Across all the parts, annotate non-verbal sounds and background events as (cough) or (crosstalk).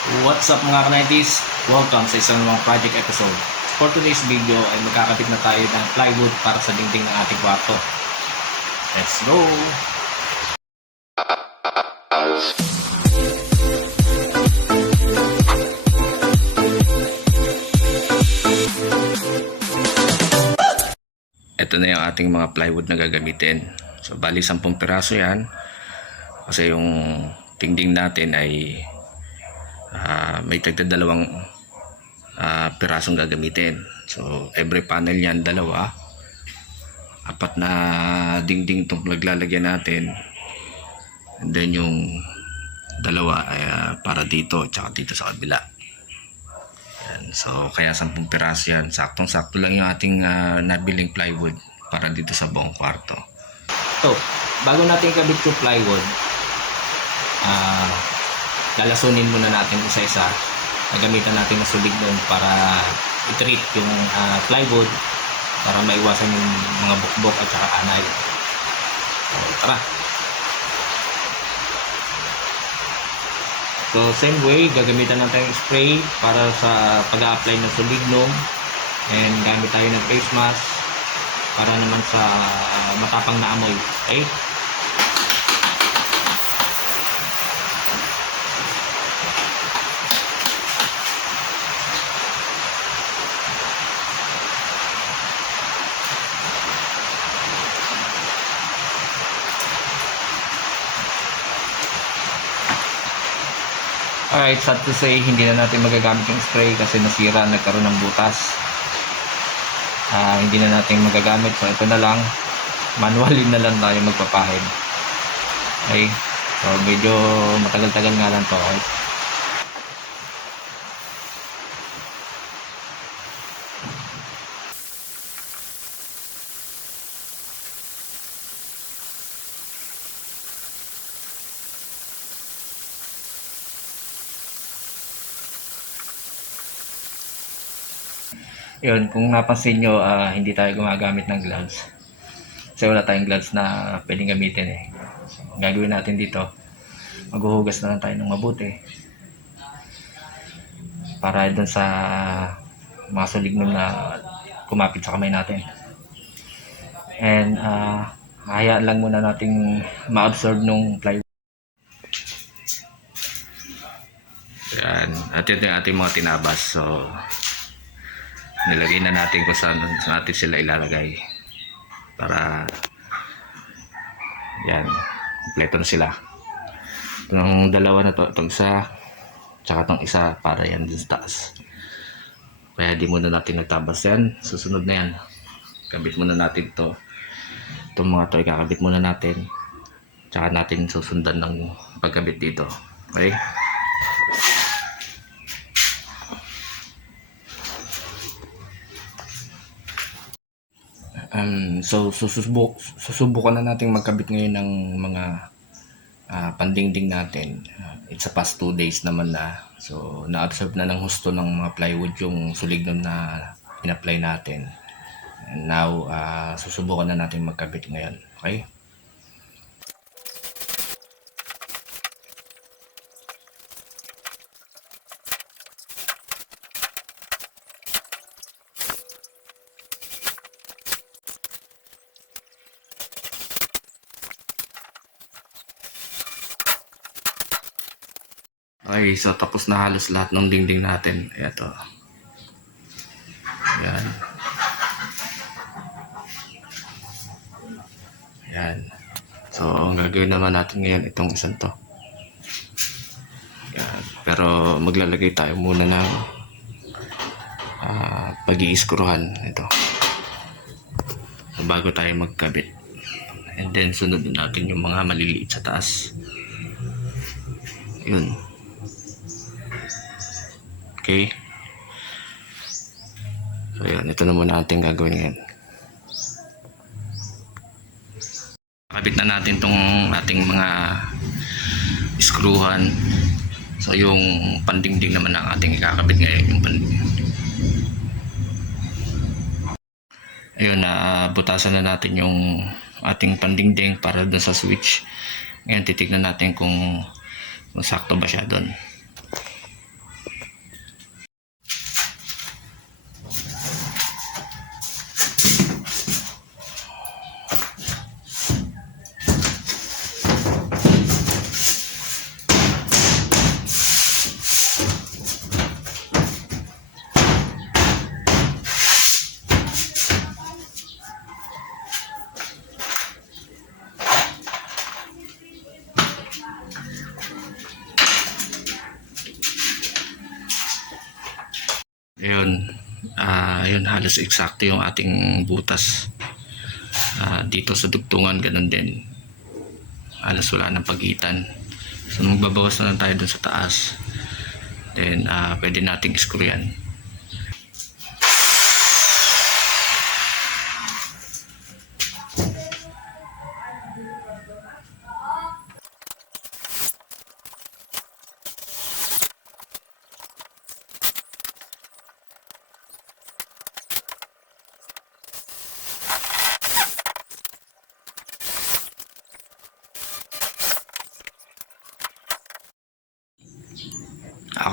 What's up mga ka-90s? Welcome sa isang mga project episode. For today's video ay magkakabit na tayo ng plywood para sa dingding ng ating kwarto. Let's go! Ito na yung ating mga plywood na gagamitin. So, bali 10 piraso yan. Kasi yung dingding natin ay ah, may tagda dalawang ah, pirasong gagamitin. So, every panel yan, dalawa. Apat na dingding itong naglalagyan natin. And then yung dalawa ay ah, para dito, tsaka dito sa kabila. Yan. So, kaya 10 piraso yan. Saktong-sakto lang yung ating ah, nabiling plywood para dito sa buong kwarto. So, bago natin kabit yung plywood, ah, lalasunin muna natin isa-isa. Nagamitan natin ng sulig doon para i-treat yung ah, plywood para maiwasan yung mga bukbok at saka anay. So, tara! So, same way, gagamitan natin yung spray para sa pag-apply ng sulignum and gamit tayo ng face mask para naman sa matapang na amoy. Okay? Alright, sad to say, hindi na natin magagamit yung spray kasi nasira, nagkaroon ng butas. Ah, hindi na natin magagamit. So, ito na lang. Manually na lang tayo magpapahid. Okay? So, medyo matagal-tagal nga lang to. Okay? Yun, kung napansin nyo, ah, hindi tayo gumagamit ng gloves. Kasi wala tayong gloves na pwedeng gamitin eh. So, ang gagawin natin dito, maghuhugas na lang tayo ng mabuti. Para dun sa mga sulignon na kumapit sa kamay natin. And, ah, hayaan lang muna nating ma-absorb nung plywood. Yan. At ito yung ating mga tinabas. So, nilagay na natin kung saan, natin sila ilalagay. Para yan kompleto na sila. Itong dalawa na to itong isa tsaka itong isa para yan din sa taas. Kaya di muna natin nagtabas yan. Susunod na yan. Kabit muna natin to. Itong mga to ikakabit muna natin. Tsaka natin susundan ng pagkabit dito. Okay Um, so susubok susubukan na nating magkabit ngayon ng mga ah, pandingding natin. Ah, it's a past two days naman na. So na-absorb na ng husto ng mga plywood yung sulignon na in-apply natin. And now ah, susubukan na natin magkabit ngayon. Okay? Okay, so tapos na halos lahat ng dingding natin. Ito. Yan. Yan. So, ang gagawin naman natin ngayon itong isang to. Yan. Pero maglalagay tayo muna ng ah, pag-iiskruhan. Ito. So, bago tayo magkabit. And then, sunod na natin yung mga maliliit sa taas. Yun. Okay. So, yun. Ito na muna ating gagawin ngayon. Kabit na natin tong ating mga skruhan. So, yung pandingding naman ang ating ikakabit ngayon. Yung pandingding. Ayun, na butasan na natin yung ating pandingding para doon sa switch. Ngayon, titignan natin kung, kung sakto ba siya doon. Ayun, ah yun halos eksakto yung ating butas. Ah, dito sa dugtungan ganun din. Halos wala ng pagitan. So magbabawas na lang tayo dun sa taas. Then ah pwede nating screw yan.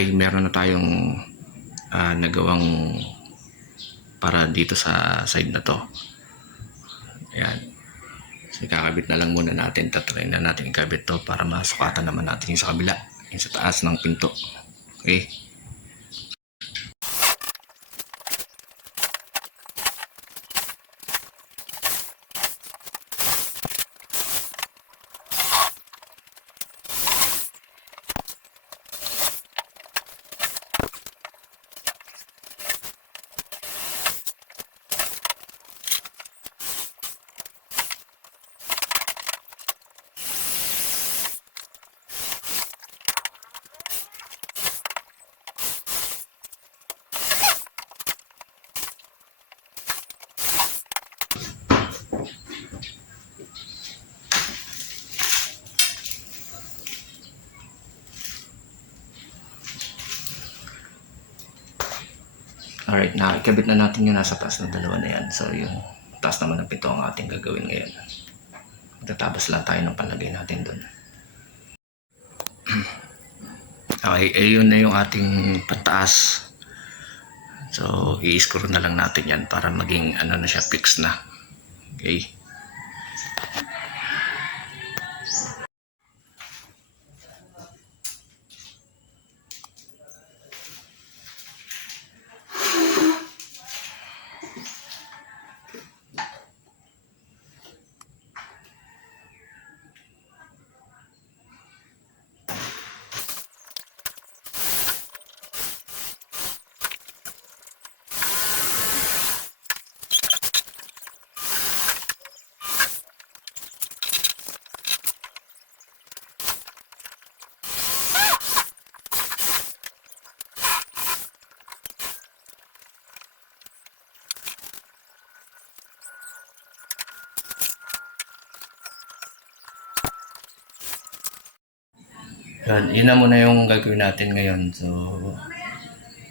Okay, meron na tayong ah, nagawang para dito sa side na to. Ayan. So, kakabit na lang muna natin. Tatry na natin ikabit to para masukatan naman natin yung sa kabila. Yung sa taas ng pinto. Okay? Alright, nakikabit na natin yung nasa taas na dalawa na yan. So, yung taas naman ng pito ang ating gagawin ngayon. Magtatabas lang tayo ng palagay natin doon. (clears throat) Okay, eh yun na yung ating pataas. So, i-screw na lang natin yan para maging ano na siya, fix na. Okay. Yun, yun na muna yung gagawin natin ngayon. So,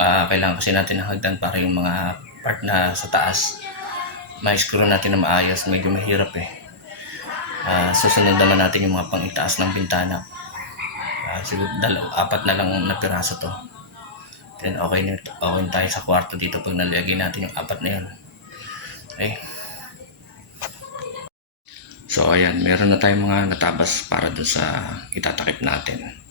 ah kailangan kasi natin ng hagdan para yung mga part na sa taas, ma-screw natin na maayos. Medyo mahirap eh. Ah, susunod naman natin yung mga pang-itaas ng bintana. Ah, siguro dalaw, apat na lang na to. Then okay na, okay tayo sa kwarto dito pag nalagay natin yung apat na yun. Okay. So ayan, meron na tayong mga natabas para dun sa itatakip natin.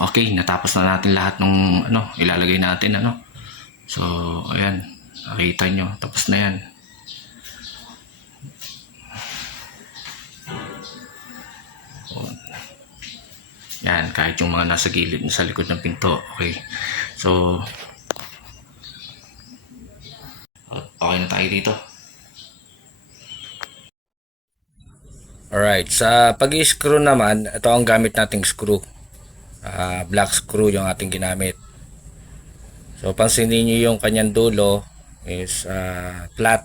Okay, natapos na natin lahat ng ano, ilalagay natin ano. So, ayan, nakita nyo, tapos na yan. Yan, kahit yung mga nasa gilid, sa likod ng pinto. Okay. So, okay na tayo dito. Alright, sa pag-screw naman, ito ang gamit nating screw. Ah, black screw yung ating ginamit. So, pansinin nyo yung kanyang dulo is ah, flat.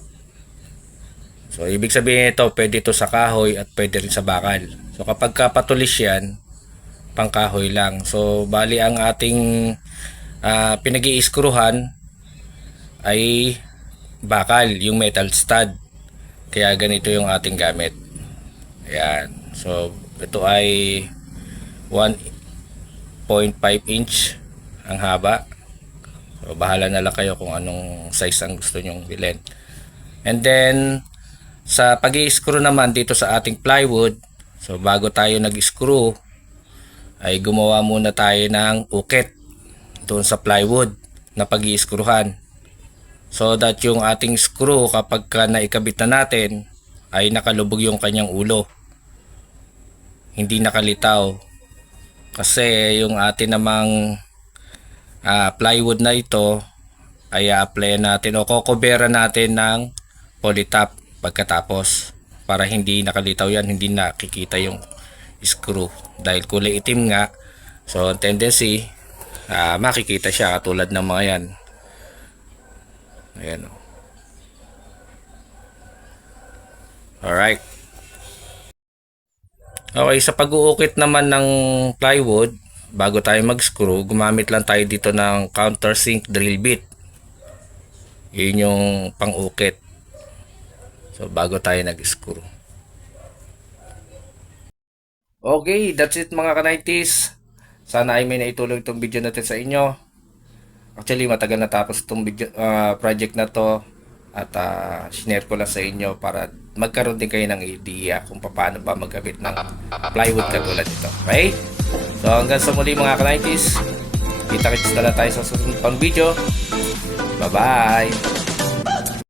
So, ibig sabihin ito, pwede ito sa kahoy at pwede rin sa bakal. So, kapag kapatulis yan, pangkahoy lang. So, bali ang ating ah, pinag-i-screwhan ay bakal, yung metal stud. Kaya ganito yung ating gamit. Ayan. So, ito ay 1.5 inch ang haba. So, bahala na lang kayo kung anong size ang gusto nyong bilhin. And then, sa pag screw naman dito sa ating plywood, so bago tayo nag-screw, ay gumawa muna tayo ng ukit doon sa plywood na pag screwhan So that yung ating screw kapag ka naikabit na natin ay nakalubog yung kanyang ulo. Hindi nakalitaw. Kasi yung atin namang ah, plywood na ito ay apply natin o kokobera natin ng polytop pagkatapos para hindi nakalitaw yan, hindi nakikita yung screw. Dahil kulay itim nga, so ang tendency ah, makikita siya katulad ng mga yan. Ayan o. Alright. Okay, sa pag-uukit naman ng plywood, bago tayo mag-screw, gumamit lang tayo dito ng countersink drill bit. Yun yung pang-ukit. So, bago tayo nag-screw. Okay, that's it mga kanaitis. Sana ay may naitulong itong video natin sa inyo. Actually, matagal na tapos itong video, ah, project na to at uh, sinare ko lang sa inyo para magkaroon din kayo ng idea kung paano ba magkabit ng plywood katulad nito. Okay? So hanggang sa muli mga ka-90s, kita-kits na tayo sa susunod pang video. Bye-bye!